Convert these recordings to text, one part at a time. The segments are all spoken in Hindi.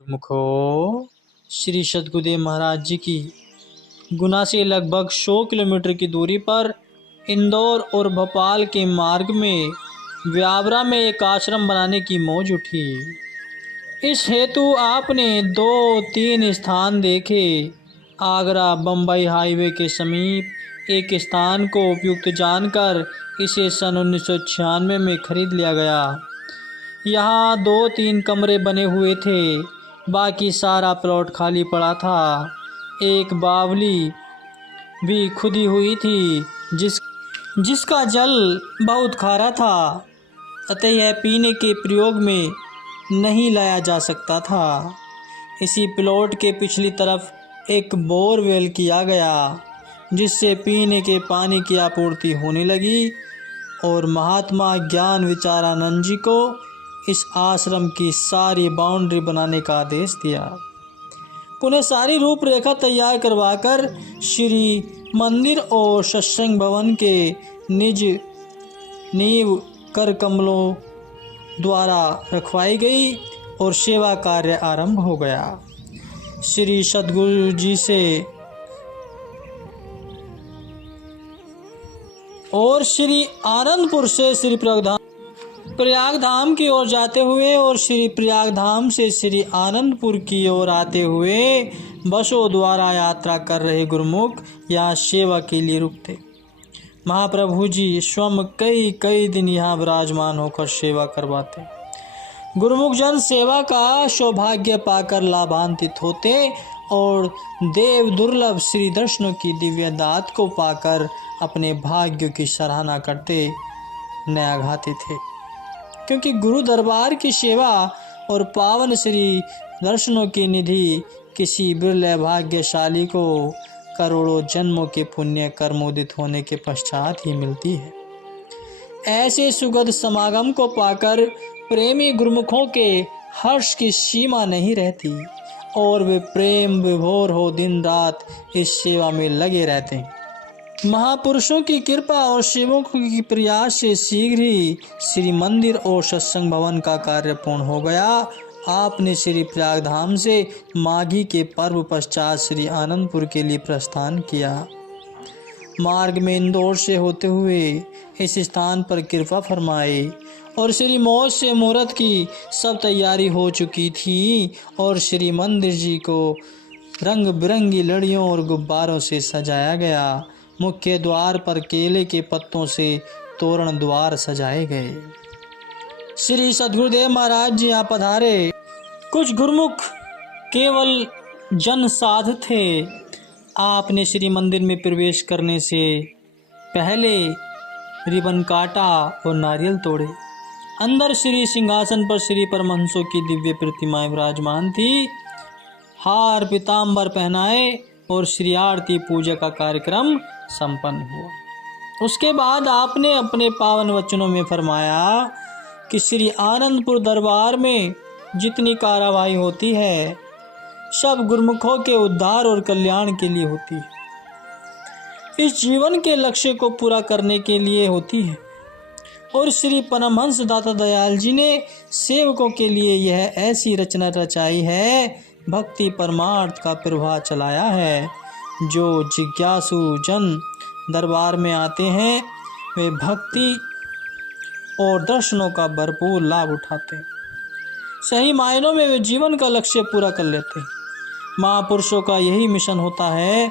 मुखो श्री सद्गुरुदेव महाराज जी की गुना से लगभग 100 किलोमीटर की दूरी पर इंदौर और भोपाल के मार्ग में व्यावरा में एक आश्रम बनाने की मौज उठी। इस हेतु आपने 2-3 स्थान देखे। आगरा बम्बई हाईवे के समीप एक स्थान को उपयुक्त जानकर इसे सन 1996 में खरीद लिया गया। यहाँ 2-3 कमरे बने हुए थे, बाकी सारा प्लॉट खाली पड़ा था। एक बावली भी खुदी हुई थी जिसका जल बहुत खारा था, अतः यह पीने के प्रयोग में नहीं लाया जा सकता था। इसी प्लॉट के पिछली तरफ एक बोरवेल किया गया, जिससे पीने के पानी की आपूर्ति होने लगी और महात्मा ज्ञान विचारानंद जी को इस आश्रम की सारी बाउंड्री बनाने का आदेश दिया। पुनः सारी रूपरेखा तैयार करवाकर श्री मंदिर और सत्संग भवन के निज नींव कर कमलों द्वारा रखवाई गई और सेवा कार्य आरंभ हो गया। श्री सद्गुरु जी से और श्री आनंदपुर से श्री प्रयागधाम की ओर जाते हुए और श्री प्रयागधाम से श्री आनंदपुर की ओर आते हुए बसों द्वारा यात्रा कर रहे गुरुमुख यहाँ सेवा के लिए रुकते। महाप्रभु जी स्वयं कई दिन यहाँ विराजमान होकर सेवा करवाते। गुरुमुख जन सेवा का सौभाग्य पाकर लाभान्वित होते और देव दुर्लभ श्री दर्शनों की दिव्य दात को पाकर अपने भाग्यों की सराहना करते नया गाते थे, क्योंकि गुरु दरबार की सेवा और पावन श्री दर्शनों की निधि किसी बिरले भाग्यशाली को करोड़ों जन्मों के पुण्य कर्मोदित होने के पश्चात ही मिलती है। ऐसे सुगध समागम को पाकर प्रेमी गुरुमुखों के हर्ष की सीमा नहीं रहती और वे प्रेम विभोर हो दिन रात इस सेवा में लगे रहते हैं। महापुरुषों की कृपा और सेवकों की प्रयास से शीघ्र ही श्री मंदिर और सत्संग भवन का कार्य पूर्ण हो गया। आपने श्री प्रयागधाम से माघी के पर्व पश्चात श्री आनंदपुर के लिए प्रस्थान किया। मार्ग में इंदौर से होते हुए इस स्थान पर कृपा फरमाई और श्री मौज से मुहूर्त की सब तैयारी हो चुकी थी और श्री मंदिर जी को रंग बिरंगी लड़ियों और गुब्बारों से सजाया गया। मुख्य द्वार पर केले के पत्तों से तोरण द्वार सजाए गए। श्री सद्गुरुदेव महाराज जी यहाँ पधारे। कुछ गुरुमुख केवल जन साध थे। आपने श्री मंदिर में प्रवेश करने से पहले रिबन काटा और नारियल तोड़े। अंदर श्री सिंहासन पर श्री परमहंसों की दिव्य प्रतिमाएं विराजमान थी। हार पीताम्बर पहनाए और श्री आरती पूजा का कार्यक्रम संपन्न हुआ। उसके बाद आपने अपने पावन वचनों में फरमाया कि श्री आनंदपुर दरबार में जितनी कार्यवाही होती है सब गुरुमुखों के उद्धार और कल्याण के लिए होती है, इस जीवन के लक्ष्य को पूरा करने के लिए होती है। और श्री परमहंस दाता दयाल जी ने सेवकों के लिए यह ऐसी रचना रचाई है, भक्ति परमार्थ का प्रवाह चलाया है। जो जिज्ञासु जन दरबार में आते हैं वे भक्ति और दर्शनों का भरपूर लाभ उठाते हैं। सही मायनों में वे जीवन का लक्ष्य पूरा कर लेते हैं। महापुरुषों का यही मिशन होता है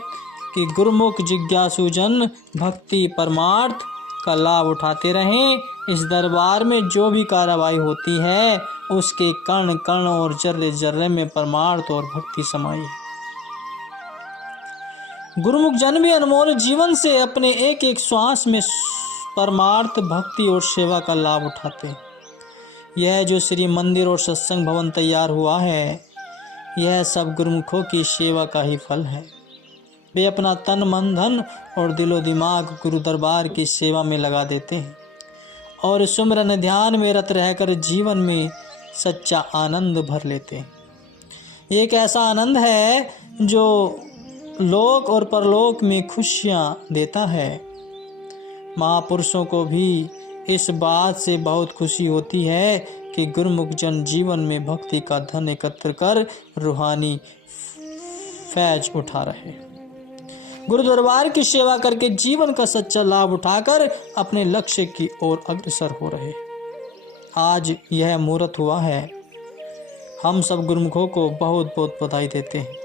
कि गुरुमुख जिज्ञासु जन भक्ति परमार्थ का लाभ उठाते रहें। इस दरबार में जो भी कार्रवाई होती है उसके कण कण और जर्रे जर्रे में परमार्थ और भक्ति समाई है। गुरुमुख जन भी अनमोल जीवन से अपने एक एक श्वास में परमार्थ भक्ति और सेवा का लाभ उठाते हैं। यह जो श्री मंदिर और सत्संग भवन तैयार हुआ है, यह सब गुरुमुखों की सेवा का ही फल है। वे अपना तन मन धन और दिलो दिमाग गुरु दरबार की सेवा में लगा देते हैं और सुमिरन ध्यान में रत रहकर जीवन में सच्चा आनंद भर लेते हैं। एक ऐसा आनंद है जो लोक और परलोक में खुशियाँ देता है। महापुरुषों को भी इस बात से बहुत खुशी होती है कि गुरुमुख जन जीवन में भक्ति का धन एकत्र कर रूहानी फैज उठा रहे, गुरु दरबार की सेवा करके जीवन का सच्चा लाभ उठाकर अपने लक्ष्य की ओर अग्रसर हो रहे। आज यह मुहूर्त हुआ है। हम सब गुरुमुखों को बहुत बहुत बधाई देते हैं।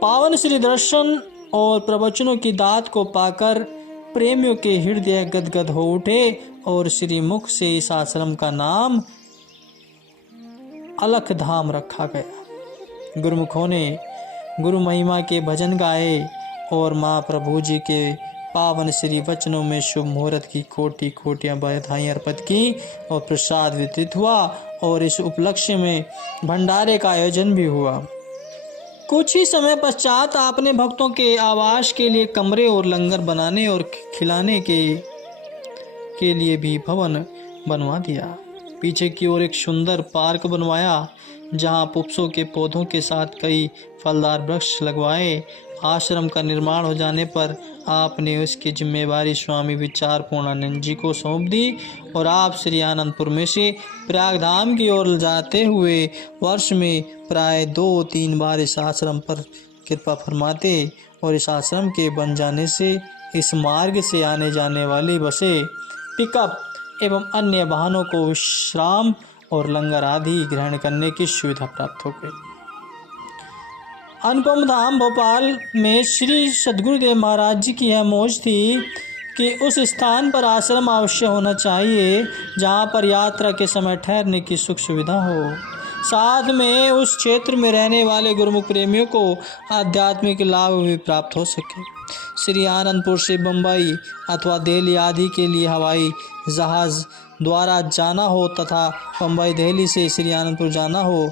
पावन श्री दर्शन और प्रवचनों की दात को पाकर प्रेमियों के हृदय गदगद हो उठे और श्री मुख से इस आश्रम का नाम अलख धाम रखा गया। गुरुमुखों ने गुरु महिमा के भजन गाए और माँ प्रभु जी के पावन श्री वचनों में शुभ मुहूर्त की कोटि कोटियां बधाई अर्पित की और प्रसाद वितरित हुआ और इस उपलक्ष्य में भंडारे का आयोजन भी हुआ। कुछ ही समय पश्चात आपने भक्तों के आवास के लिए कमरे और लंगर बनाने और खिलाने के लिए भी भवन बनवा दिया। पीछे की ओर एक सुंदर पार्क बनवाया जहां पुष्पों के पौधों के साथ कई फलदार वृक्ष लगवाए। आश्रम का निर्माण हो जाने पर आपने उसकी जिम्मेवारी स्वामी विचार पूर्णानंद जी को सौंप दी और आप श्री आनंदपुर में से प्रयागधाम की ओर जाते हुए वर्ष में प्राय 2-3 बार इस आश्रम पर कृपा फरमाते और इस आश्रम के बन जाने से इस मार्ग से आने जाने वाली बसें, पिकअप एवं अन्य वाहनों को विश्राम और लंगर आदि ग्रहण करने की सुविधा प्राप्त हो गई। अनुपम धाम भोपाल में श्री सद्गुरुदेव महाराज जी की यह मौज थी कि उस स्थान पर आश्रम अवश्य होना चाहिए जहाँ पर यात्रा के समय ठहरने की सुख सुविधा हो। साथ में उस क्षेत्र में रहने वाले गुरुमुख प्रेमियों को आध्यात्मिक लाभ भी प्राप्त हो सके। श्री आनंदपुर से बम्बई अथवा दिल्ली आदि के लिए हवाई जहाज़ द्वारा जाना हो तथा बम्बई दिल्ली से श्री आनंदपुर जाना हो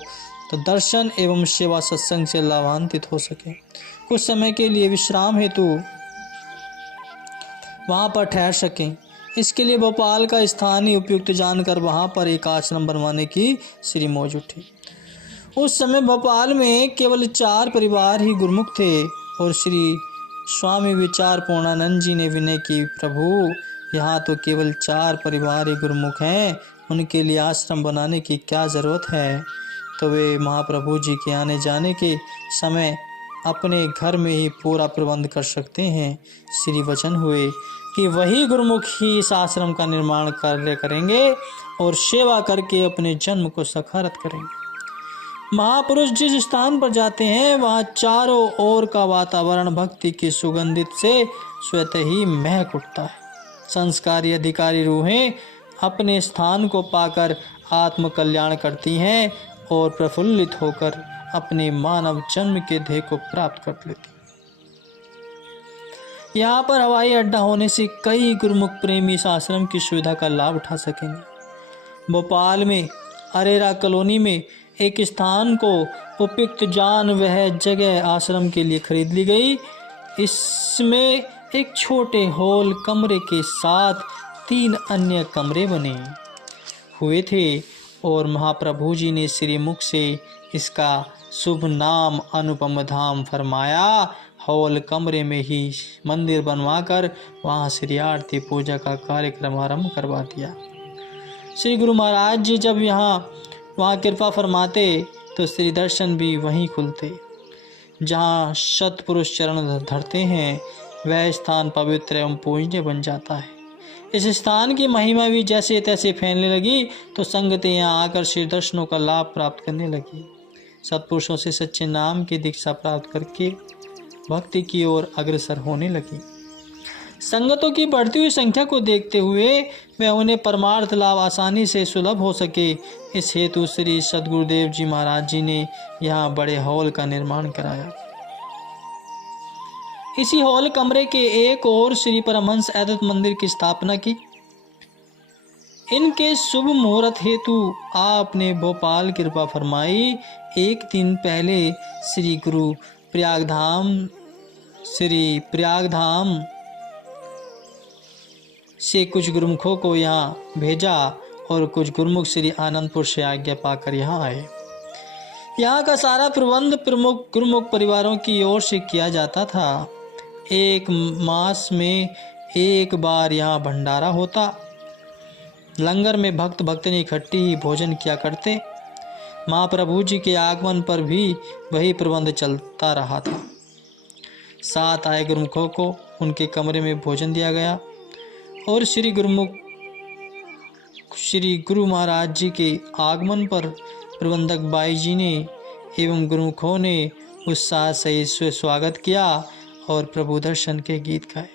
तो दर्शन एवं सेवा सत्संग से लाभान्वित हो सके। कुछ समय के लिए विश्राम हेतु वहाँ पर ठहर सकें। इसके लिए भोपाल का स्थान ही उपयुक्त जानकर वहाँ पर एक आश्रम बनवाने की श्री मौज उठी। उस समय भोपाल में केवल 4 परिवार ही गुरुमुख थे और श्री स्वामी विचार पूर्णानंद जी ने विनय की, प्रभु यहाँ तो केवल 4 परिवार ही गुरुमुख हैं, उनके लिए आश्रम बनाने की क्या ज़रूरत है। तो वे महाप्रभु जी के आने जाने के समय अपने घर में ही पूरा प्रबंध कर सकते हैं। श्री वचन हुए कि वही गुरुमुख ही इस आश्रम का निर्माण कार्य करेंगे और सेवा करके अपने जन्म को सखारत करेंगे। महापुरुष जिस स्थान पर जाते हैं वहाँ चारों ओर का वातावरण भक्ति की सुगंधित से स्वतः ही महक उठता है। संस्कारी अधिकारी रूहें अपने स्थान को पाकर आत्म कल्याण करती हैं और प्रफुल्लित होकर अपने मानव जन्म के ध्येय को प्राप्त कर लेती। यहाँ पर हवाई अड्डा होने से कई गुरुमुख प्रेमी इस आश्रम की सुविधा का लाभ उठा सकेंगे। भोपाल में अरेरा कॉलोनी में एक स्थान को उपयुक्त जान वह जगह आश्रम के लिए खरीद ली गई। इसमें एक छोटे हॉल कमरे के साथ 3 अन्य कमरे बने हुए थे और महाप्रभु जी ने श्री मुख से इसका शुभ नाम अनुपम धाम फरमाया। हॉल कमरे में ही मंदिर बनवाकर वहाँ श्री आरती पूजा का कार्यक्रम आरंभ करवा दिया। श्री गुरु महाराज जी जब वहाँ कृपा फरमाते तो श्री दर्शन भी वहीं खुलते। जहाँ सतपुरुष चरण धरते हैं वह स्थान पवित्र एवं पूजनीय बन जाता है। इस स्थान की महिमा भी जैसे तैसे फैलने लगी तो संगतें यहाँ आकर श्री दर्शनों का लाभ प्राप्त करने लगी। सत्पुरुषों से सच्चे नाम की दीक्षा प्राप्त करके भक्ति की ओर अग्रसर होने लगी। संगतों की बढ़ती हुई संख्या को देखते हुए वह उन्हें परमार्थ लाभ आसानी से सुलभ हो सके, इस हेतु श्री सद्गुरुदेव जी महाराज जी ने यहाँ बड़े हॉल का निर्माण कराया। इसी हॉल कमरे के एक और श्री परमहंस अद्वैत मंदिर की स्थापना की। इनके शुभ मुहूर्त हेतु आपने भोपाल कृपा फरमाई। एक दिन पहले श्री गुरु प्रयागधाम से कुछ गुरुमुखों को यहाँ भेजा और कुछ गुरुमुख श्री आनंदपुर से आज्ञा पाकर यहाँ आए। यहाँ का सारा प्रबंध प्रमुख गुरुमुख परिवारों की ओर से किया जाता था। एक मास में एक बार यहाँ भंडारा होता लंगर में भक्त भक्तनी इकट्ठी ही भोजन किया करते। महाप्रभु जी के आगमन पर भी वही प्रबंध चलता रहा था। साथ आए गुरुमुखों को उनके कमरे में भोजन दिया गया और श्री गुरु महाराज जी के आगमन पर प्रबंधक बाई जी ने एवं गुरुमुखों ने उत्साह से स्वागत किया और प्रभु दर्शन के गीत गाए।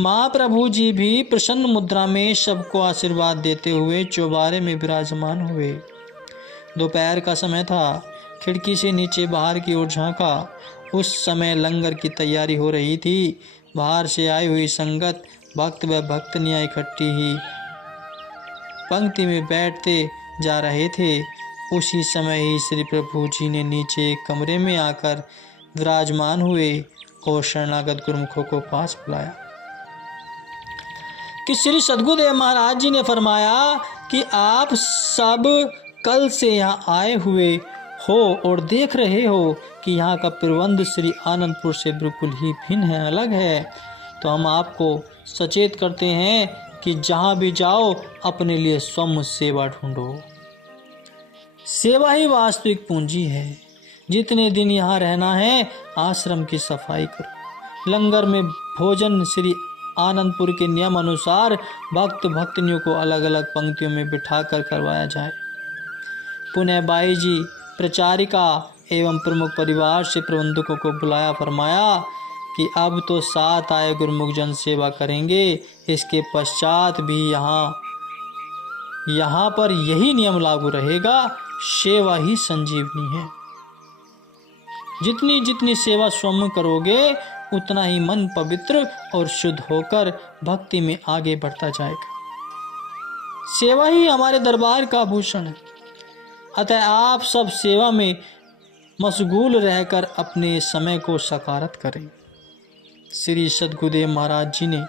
महाप्रभु जी भी प्रसन्न मुद्रा में सबको आशीर्वाद देते हुए चौबारे में विराजमान हुए। दोपहर का समय था। खिड़की से नीचे बाहर की ओर झांका। उस समय लंगर की तैयारी हो रही थी। बाहर से आई हुई संगत भक्त व भक्तनियाँ इकट्ठी ही पंक्ति में बैठते जा रहे थे। उसी समय ही श्री प्रभु जी ने नीचे एक कमरे में आकर विराजमान हुए और शरणागत गुरुमुखों को पास बुलाया कि श्री सद्गुरुदेव महाराज जी ने फरमाया कि आप सब कल से यहाँ आए हुए हो और देख रहे हो कि यहाँ का प्रबंध श्री आनंदपुर से बिल्कुल ही भिन्न है, अलग है। तो हम आपको सचेत करते हैं कि जहाँ भी जाओ अपने लिए स्वयं सेवा ढूंढो। सेवा ही वास्तविक पूंजी है। जितने दिन यहाँ रहना है आश्रम की सफाई करो। लंगर में भोजन श्री आनंदपुर के नियम अनुसार भक्त भक्तनियों को अलग अलग पंक्तियों में बिठाकर करवाया जाए। पुनः बाई जी प्रचारिका एवं प्रमुख परिवार से प्रबंधकों को बुलाया फरमाया कि अब तो साथ आए गुरुमुख जन सेवा करेंगे। इसके पश्चात भी यहाँ पर यही नियम लागू रहेगा। सेवा ही संजीवनी है। जितनी जितनी सेवा स्वयं करोगे उतना ही मन पवित्र और शुद्ध होकर भक्ति में आगे बढ़ता जाएगा। सेवा ही हमारे दरबार का आभूषण है। अतः आप सब सेवा में मशगूल रहकर अपने समय को सकारात्मक करें। श्री सद्गुरुदेव महाराज जी ने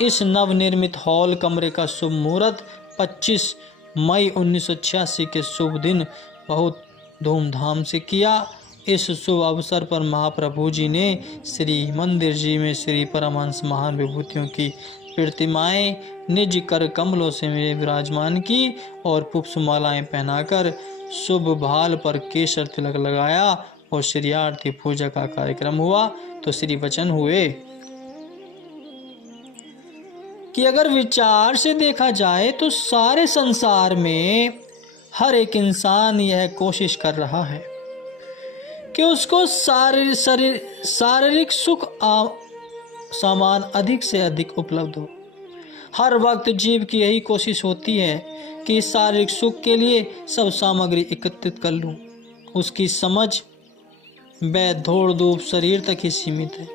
इस नवनिर्मित हॉल कमरे का शुभ मुहूर्त 25 मई 1986 के शुभ दिन बहुत धूमधाम से किया। इस शुभ अवसर पर महाप्रभु जी ने श्री मंदिर जी में श्री परमहंस महान विभूतियों की प्रतिमाएं निज कर कमलों से विराजमान की और पुष्पमालाएं पहनाकर शुभ भाल पर केसर तिलक लगाया और श्री आरती पूजा का कार्यक्रम हुआ। तो श्री वचन हुए कि अगर विचार से देखा जाए तो सारे संसार में हर एक इंसान यह कोशिश कर रहा है कि उसको शारीरिक सुख सामान अधिक से अधिक उपलब्ध हो। हर वक्त जीव की यही कोशिश होती है कि शारीरिक सुख के लिए सब सामग्री एकत्रित कर लूं। उसकी समझ व दौड़ धूप शरीर तक ही सीमित है।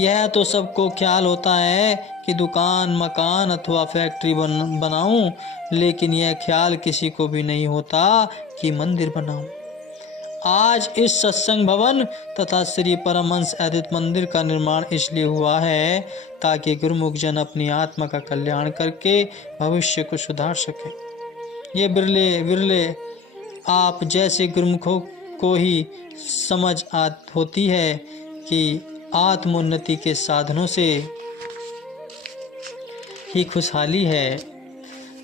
यह तो सबको ख्याल होता है कि दुकान मकान अथवा फैक्ट्री बनाऊं, लेकिन यह ख्याल किसी को भी नहीं होता कि मंदिर बनाऊं। आज इस सत्संग भवन तथा श्री परमहंस अद्वैत मंदिर का निर्माण इसलिए हुआ है ताकि गुरुमुख जन अपनी आत्मा का कल्याण करके भविष्य को सुधार सके। ये बिरले आप जैसे गुरुमुखों को ही समझ होती है कि आत्मोन्नति के साधनों से ही खुशहाली है।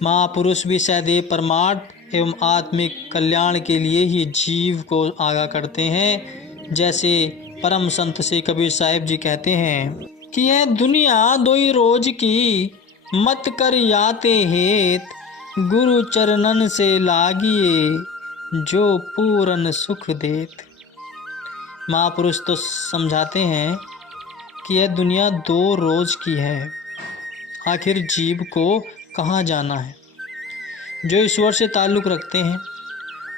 महापुरुष भी सदैव परमार्थ एवं आत्मिक कल्याण के लिए ही जीव को आगाह करते हैं। जैसे परम संत से कबीर साहिब जी कहते हैं कि यह दुनिया दो ही रोज की, मत कर याते हेत गुरु चरणन से लागिए, जो पूरन सुख देत। महापुरुष तो समझाते हैं कि यह दुनिया 2 रोज की है। आखिर जीव को कहाँ जाना है? जो ईश्वर से ताल्लुक़ रखते हैं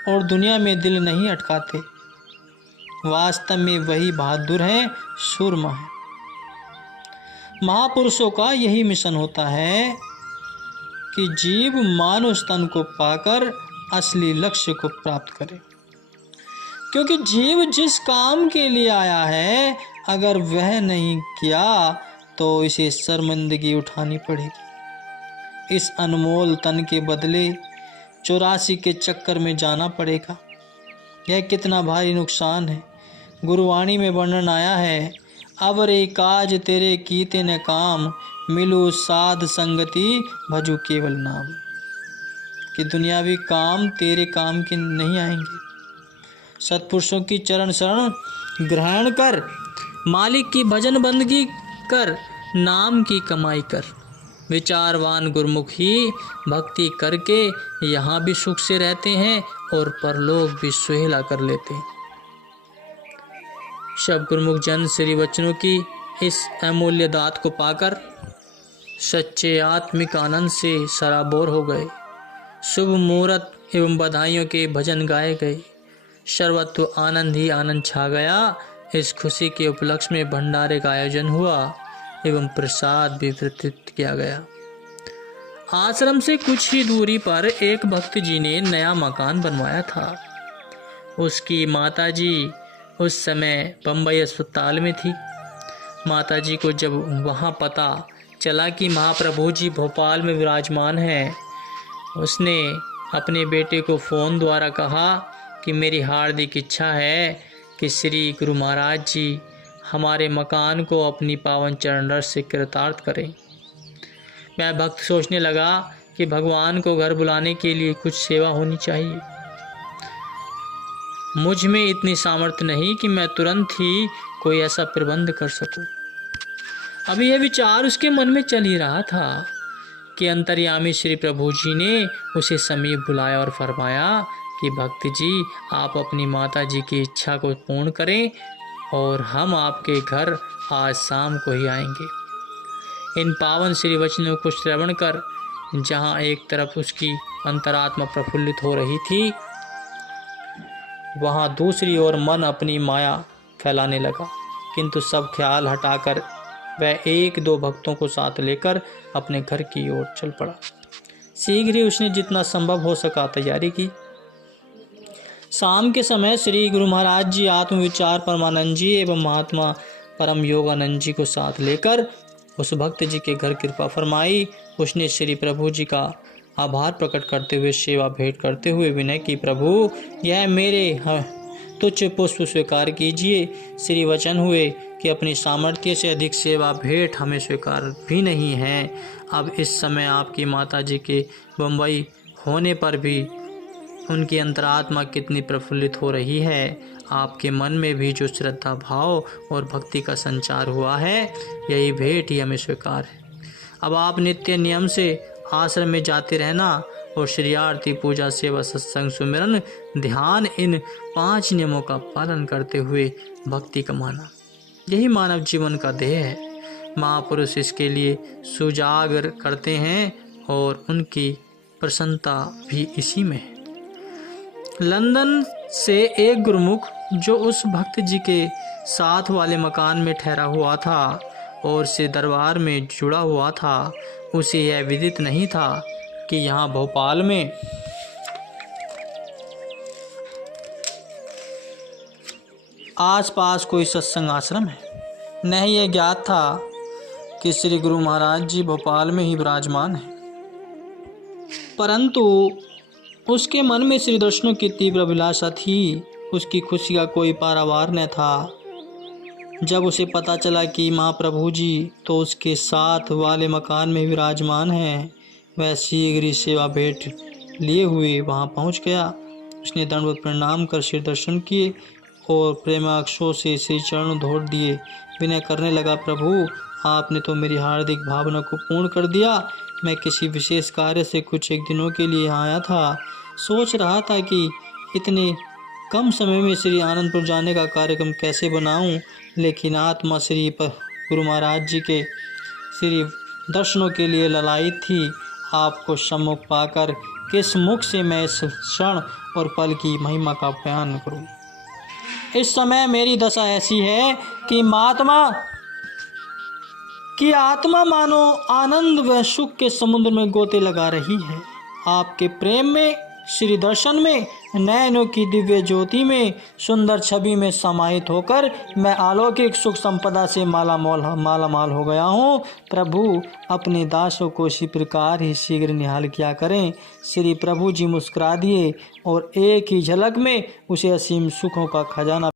और दुनिया में दिल नहीं अटकाते, वास्तव में वही बहादुर हैं, सूरमा है। महापुरुषों का यही मिशन होता है कि जीव मानुष तन को पाकर असली लक्ष्य को प्राप्त करे। क्योंकि जीव जिस काम के लिए आया है, अगर वह नहीं किया तो इसे शर्मिंदगी उठानी पड़ेगी। इस अनमोल तन के बदले 84 के चक्कर में जाना पड़ेगा। यह कितना भारी नुकसान है। गुरुवाणी में वर्णन आया है, अब रे काज तेरे कीते न काम, मिलू साध संगति भजू केवल नाम। कि दुनियावी काम तेरे काम के नहीं आएंगे। सत्पुरुषों की चरण शरण ग्रहण कर, मालिक की भजन बंदगी कर, नाम की कमाई कर। विचारवान गुरुमुख ही भक्ति करके यहाँ भी सुख से रहते हैं और परलोक भी सुहेला कर लेते हैं। सब गुरुमुख जन श्री वचनों की इस अमूल्य दात को पाकर सच्चे आत्मिक आनंद से सराबोर हो गए। शुभ मुहूर्त एवं बधाइयों के भजन गाए गए। सर्वत्र आनंद ही आनंद छा गया। इस खुशी के उपलक्ष्य में भंडारे का आयोजन हुआ एवं प्रसाद भी वितरित किया गया। आश्रम से कुछ ही दूरी पर एक भक्त जी ने नया मकान बनवाया था। उसकी माताजी उस समय बम्बई अस्पताल में थी। माताजी को जब वहां पता चला कि महाप्रभु जी भोपाल में विराजमान हैं, उसने अपने बेटे को फ़ोन द्वारा कहा कि मेरी हार्दिक इच्छा है कि श्री गुरु महाराज जी हमारे मकान को अपनी पावन चरण रस से कृतार्थ करें। वह भक्त सोचने लगा कि भगवान को घर बुलाने के लिए कुछ सेवा होनी चाहिए। मुझ में इतनी सामर्थ्य नहीं कि मैं तुरंत ही कोई ऐसा प्रबंध कर सकूं। अब यह विचार उसके मन में चल ही रहा था कि अंतर्यामी श्री प्रभु जी ने उसे समीप बुलाया और फरमाया कि भक्त जी आप अपनी माता जी की इच्छा को पूर्ण करें और हम आपके घर आज शाम को ही आएंगे। इन पावन श्री वचनों को श्रवण कर जहाँ एक तरफ उसकी अंतरात्मा प्रफुल्लित हो रही थी, वहाँ दूसरी ओर मन अपनी माया फैलाने लगा। किंतु सब ख्याल हटाकर वह एक दो भक्तों को साथ लेकर अपने घर की ओर चल पड़ा। शीघ्र ही उसने जितना संभव हो सका तैयारी की। शाम के समय श्री गुरु महाराज जी आत्मविचार परमानंद जी एवं महात्मा परम योगानंद जी को साथ लेकर उस भक्त जी के घर कृपा फरमाई। उसने श्री प्रभु जी का आभार प्रकट करते हुए सेवा भेंट करते हुए विनय की, प्रभु यह मेरे तुच्छ पुष्प स्वीकार कीजिए। श्री वचन हुए कि अपनी सामर्थ्य से अधिक सेवा भेंट हमें स्वीकार भी नहीं है। अब इस समय आपकी माता जी के बम्बई होने पर भी उनकी अंतरात्मा कितनी प्रफुल्लित हो रही है। आपके मन में भी जो श्रद्धा भाव और भक्ति का संचार हुआ है, यही भेंट ही हमें स्वीकार है। अब आप नित्य नियम से आश्रम में जाते रहना और श्री आरती पूजा सेवा सत्संग सुमिरन ध्यान इन 5 नियमों का पालन करते हुए भक्ति कमाना, यही मानव जीवन का ध्येय है। महापुरुष इसके लिए सुजागर करते हैं और उनकी प्रसन्नता भी इसी में है। लंदन से एक गुरुमुख जो उस भक्त जी के साथ वाले मकान में ठहरा हुआ था और से दरबार में जुड़ा हुआ था, उसे यह विदित नहीं था कि यहाँ भोपाल में आसपास कोई सत्संग आश्रम है। न ही यह ज्ञात था कि श्री गुरु महाराज जी भोपाल में ही विराजमान हैं। परंतु उसके मन में श्री दर्शनों की तीव्र अभिलाषा थी। उसकी खुशी का कोई पारावार न था। जब उसे पता चला कि महाप्रभु जी तो उसके साथ वाले मकान में विराजमान हैं, वह शीघ्र ही सेवा भेंट लिए हुए वहां पहुंच गया। उसने दंडवत प्रणाम कर श्री दर्शन किए और प्रेमाक्षों से श्री चरण धोड़ दिए। विनय करने लगा, प्रभु आपने तो मेरी हार्दिक भावना को पूर्ण कर दिया। मैं किसी विशेष कार्य से कुछ एक दिनों के लिए आया था। सोच रहा था कि इतने कम समय में श्री आनंदपुर जाने का कार्यक्रम कैसे बनाऊं, लेकिन आत्मा श्री गुरु महाराज जी के श्री दर्शनों के लिए ललायित थी। आपको सम्मुख पाकर किस मुख से मैं इस क्षण और पल की महिमा का बयान करूं। इस समय मेरी दशा ऐसी है कि की आत्मा मानो आनंद व सुख के समुद्र में गोते लगा रही है। आपके प्रेम में, श्री दर्शन में, नयनों की दिव्य ज्योति में, सुंदर छवि में समाहित होकर मैं अलौकिक सुख संपदा से मालामाल हो गया हूँ। प्रभु अपने दासों को इसी प्रकार ही शीघ्र निहाल किया करें। श्री प्रभु जी मुस्कुरा दिए और एक ही झलक में उसे असीम सुखों का खजाना